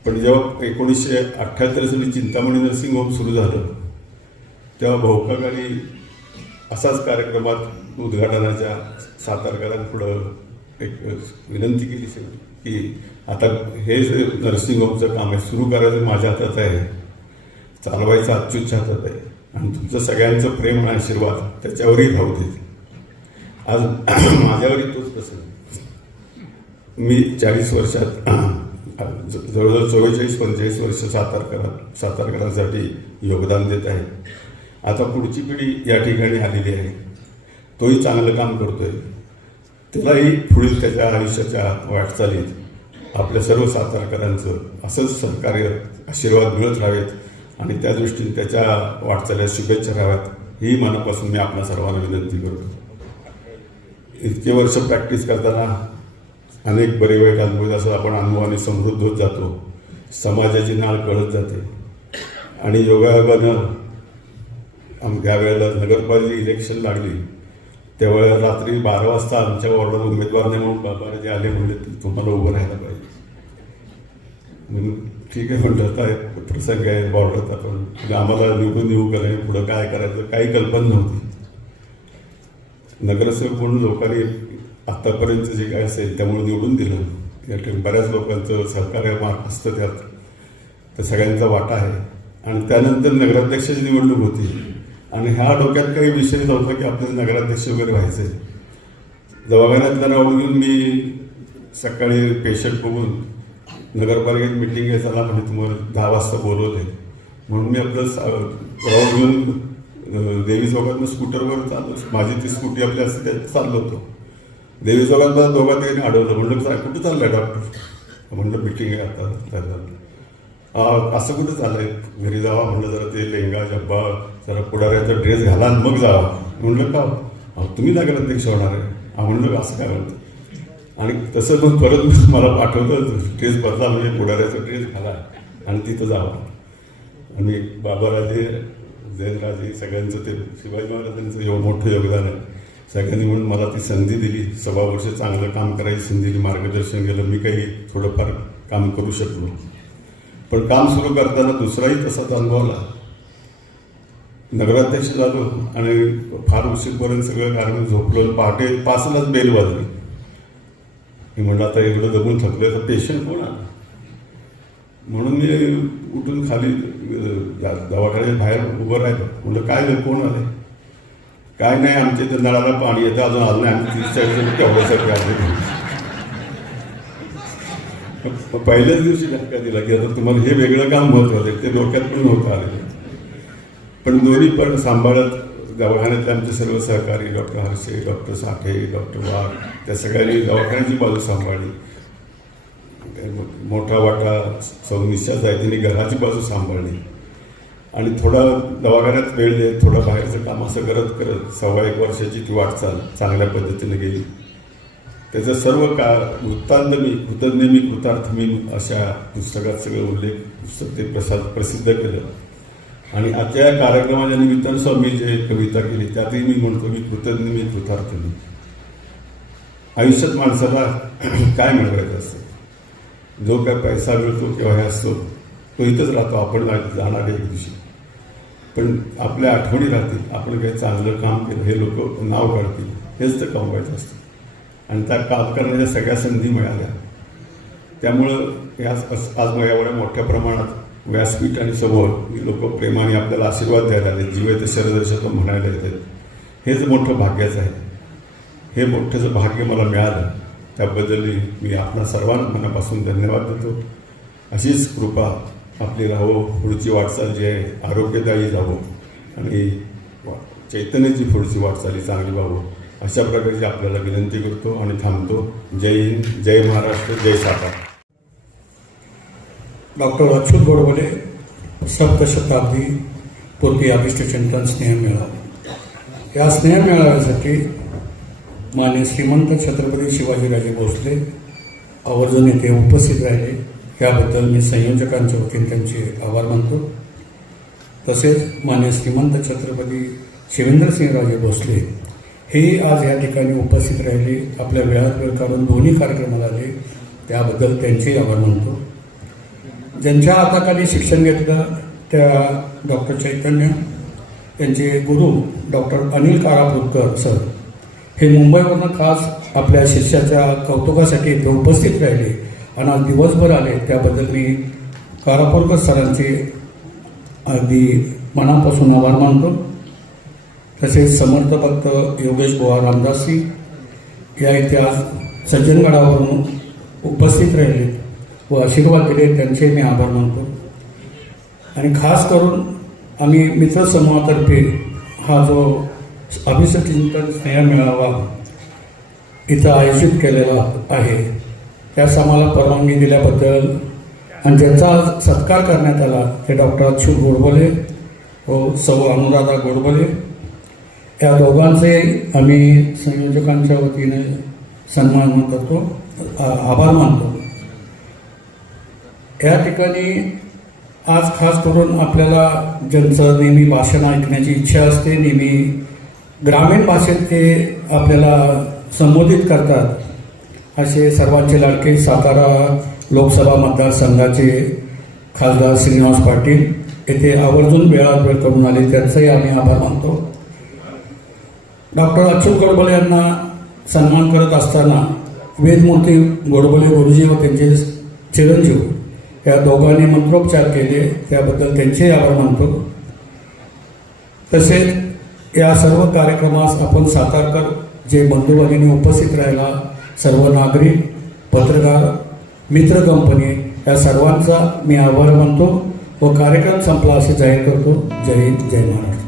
पण जेव्हा 1978 साली चिंतामणी नर्सिंग होम सुरू झालं तेव्हा भाऊकाकांनी असाच कार्यक्रमात उद्घाटनाच्या सातारकरांपुढं एक विनंती केली की आता हे जे नर्सिंग होमचं काम आहे सुरू करायचं माझ्या हातात आहे, चालवायचं अच्युतच्या हातात आहे, आणि तुमचं सगळ्यांचं प्रेम आणि आशीर्वाद त्याच्यावरही राहू देत. आज माझ्यावरही तोच प्रसंग. मी 40 वर्षात जवळजवळ 44-45 वर्ष सातारकरांसाठी योगदान देत आहे. आता पुढची पिढी या ठिकाणी आलेली आहे, तोही चांगलं काम करतोय. त्यालाही पुढील त्याच्या आयुष्याच्या वाटचालीत आपल्या सर्व सातारकरांचं असंच सहकार्य आशीर्वाद मिळत राहावेत, आणि त्या दृष्टीने त्याच्या वाटचालीला शुभेच्छा राहाव्यात ही मनापासून मी आपल्या सर्वांना विनंती करतो. इतके वर्ष प्रॅक्टिस करताना अनेक बरे वाईट अनुभव, जसं आपण अनुभवाने समृद्ध होत जातो, समाजाची नाळ कळत जाते. आणि योगायोगानं ज्या वेळेला नगरपालिका इलेक्शन लागली त्यावेळेला रात्री 12 वाजता आमच्या वॉर्डात उमेदवार नाही म्हणून बाबाराजे आले, म्हणले तुम्हाला उभं राहायला पाहिजे. म्हणून ठीक आहे म्हटलं, काय प्रसंग आहे वॉर्डात, आपण आम्हाला निवडून येऊ करायला पुढं काय करायचं काही कल्पना नव्हती. नगरसेवक म्हणून लोकांनी आत्तापर्यंत जे काय असेल त्यामुळे निवडून दिलं. या ठिकाणी बऱ्याच लोकांचं सहकार्य असतं त्यात, तर सगळ्यांचा वाटा आहे. आणि त्यानंतर नगराध्यक्षाची निवडणूक होती, आणि ह्या डोक्यात काही विषय नव्हता की आपल्याला नगराध्यक्ष वगैरे व्हायचे. दवाखान्यातला राऊंड घेऊन मी सकाळी पेशंट बघून नगरपालिकेत मिटिंग आहे, चला म्हणजे तुम्हाला 10 वाजता बोलवले म्हणून मी आपलं राऊंड घेऊन देवी चौकातनं स्कूटरवर चाललो. माझी ती स्कूटी आपली असते त्यात चाललो होतो. देवी चौकात मला दोघा तिघांनी अडवलं. म्हटलं कुठं चाललंय डॉक्टर? म्हणलं मिटिंग आहे आता. असं कुठं चाललंय? घरी जावा म्हणलं, जरा ते लेंगा जब्बा जरा पुढाऱ्याचा ड्रेस घाला आणि मग जावा. म्हणलं का तुम्ही नगराध्यक्ष होणार आहे? म्हणलं असं काय म्हणतं. आणि तसं मग परत मला पाठवलं, ड्रेस बदला म्हणजे पुढाऱ्याचा ड्रेस घाला आणि तिथं जावा. आणि बाबाराजे जयराजे सगळ्यांचं ते शिवाजी महाराजांचं एवढं मोठं योगदान आहे. सगळ्यांनी म्हणून मला ती संधी दिली, 6 वर्ष चांगलं काम करायची संधी दिली, मार्गदर्शन केलं. मी काही थोडंफार काम करू शकलो. पण काम सुरू करताना दुसराही तसाच अनुभव आला. नगराध्यक्ष झालो आणि फार उशीरपर्यंत सगळं कारण झोपलो. पहाटे 5लाच बेल वाजली. मी म्हटलं आता एवढं दमून थकलं तर पेशंट कोण आला, म्हणून मी उठून खाली दवाखान्याच्या बाहेर उभं राहिलो. म्हटलं काय झालं, कोण आलं? काय नाही, आमच्या इथं नळाला पाणी येतं, अजून आलं नाही, आम्ही 30-40 जण तेवढ्यासाठी आले. पहिल्याच दिवशी धक्का दिला की आता तुम्हाला हे वेगळं काम महत्त्वाचं आहे, ते डोक्यात पण नव्हतं आलेलं. पण दोन्ही पण सांभाळत दवाखान्यातले आमचे सर्व सहकारी डॉक्टर हर्षे, डॉक्टर साठे, डॉक्टर वाघ, त्या सगळ्यांनी दवाखान्याची बाजू सांभाळली. मोठा वाटा सौनिशा जायतीने घराची बाजू सांभाळली आणि थोडा दवाखान्यात वेळ देत थोडं बाहेरचं काम असं करत करत 1.25 वर्षाची ती वाटचाल चांगल्या पद्धतीने गेली. त्याचं सर्व वृत्तांत मी कृतज्ञ मी कृतार्थ मी अशा पुस्तकात सगळं उल्लेख पुस्तक ते प्रसिद्ध केलं. आणि आजच्या या कार्यक्रमाच्या निमित्तानं स्वामी जे कविता केली त्यातही मी म्हणतो मी कृतज्ञ मी कृतार्थ मी. आयुष्यात माणसाला काय मिळवायचं असतं, जो काय पैसा मिळतो किंवा हे असतो तो इथंच राहतो, आपण जाणार एक दिवशी, पण आपल्या आठवणी राहतील. आपण काही चांगलं काम केलं हे लोक नाव काढतील, हेच तर कमवायचं असतं. आणि त्या काम करण्याच्या सगळ्या संधी मिळाल्या. त्यामुळं आज मला एवढ्या मोठ्या प्रमाणात व्यासपीठ आणि समोर लोक प्रेमाने आपल्याला आशीर्वाद द्यायला आले, जीवेत शरदर्शक म्हणायला येतात. हेच मोठं भाग्याचं आहे. हे मोठं भाग्य मला मिळालं त्याबद्दल मी आपल्या सर्वांना मनापासून धन्यवाद देतो. अशीच कृपा आपली राहो, पुढची वाटचाल जी आहे आरोग्यदायी जावो आणि चैतन्याची पुढची वाटचाली चांगली व्हावं अशा प्रकारची आपल्याला विनंती करतो आणि थांबतो. जय हिंद, जय महाराष्ट्र, जय सातारा. डॉक्टर अच्युत गोडबोले सप्तशताब्दी पूर्ती अभिष्टचिंतन स्नेहमेळावा. या स्नेहमेळाव्यासाठी माननीय श्रीमंत छत्रपती शिवाजीराजे भोसले आवर्जून येथे उपस्थित राहिले, याबद्दल मी संयोजकांच्या वतीने त्यांचे आभार मानतो. तसेच माननीय श्रीमंत छत्रपती शिवेंद्रसिंहराजे भोसले हे आज या ठिकाणी उपस्थित राहिले, आपल्या वेळात वेळ काढून दोन्ही कार्यक्रमाला आले, त्याबद्दल त्यांचेही आभार मानतो. ज्यांच्या हाताखाली शिक्षण घेतलं त्या डॉक्टर चैतन्य यांचे गुरु डॉक्टर अनिल कारापूरकर सर हे मुंबईवरून खास आपल्या शिष्याच्या कौतुकासाठी इथे उपस्थित राहिले आणि आज दिवसभर आले, त्याबद्दल मी कारापूरकर सरांचे अगदी मनापासून आभार मानतो. तसेच समर्थ भक्त योगेश बुवा रामदासी या इथे आज सज्जनगडावरून उपस्थित राहिले व आशीर्वाद दिले, त्यांचे मी आभार मानतो. आणि खास करून आम्ही मित्रसमूहातर्फे हा जो अभिष्टचिंतन स्नेह मेळावा इथं आयोजित केलेला आहे त्यास आम्हाला परवानगी दिल्याबद्दल आणि ज्यांचा सत्कार करण्यात आला ते डॉक्टर अच्युत गोडबोले व सौ अनुराधा गोडबोले या दोघांचे आम्ही संयोजकांच्या वतीने सन्मान करतो, आभार मानतो. या ठिकाणी आज खास करून आपल्याला ज्यांचं नेहमी भाषण ऐकण्याची इच्छा असते, नेहमी ग्रामीण भाषेत ते आपल्याला संबोधित करतात, असे सर्वांचे लाडके सातारा लोकसभा मतदारसंघाचे खासदार श्रीनिवास पाटील येथे आवर्जून वेळात वेळ करून आले, त्यांचाही आम्ही आभार मानतो. डॉक्टर अच्युत गोडबोले यांना सन्मान करत असताना वेदमूर्ती गोडबोले गुरुजी व त्यांचे चिरंजीव या दोघांनी मंत्रोपचार केले, त्याबद्दल त्यांचे आभार मानतो. तसेच या सर्व कार्यक्रमास आपण सातारकर जे बंधू भगिनी उपस्थित राहिला, सर्व नागरिक, पत्रकार, मित्र कंपनी या सर्वांचा मी आभार मानतो व कार्यक्रम संपला असे जाहीर करतो. जय हिंद, जय महाराष्ट्र.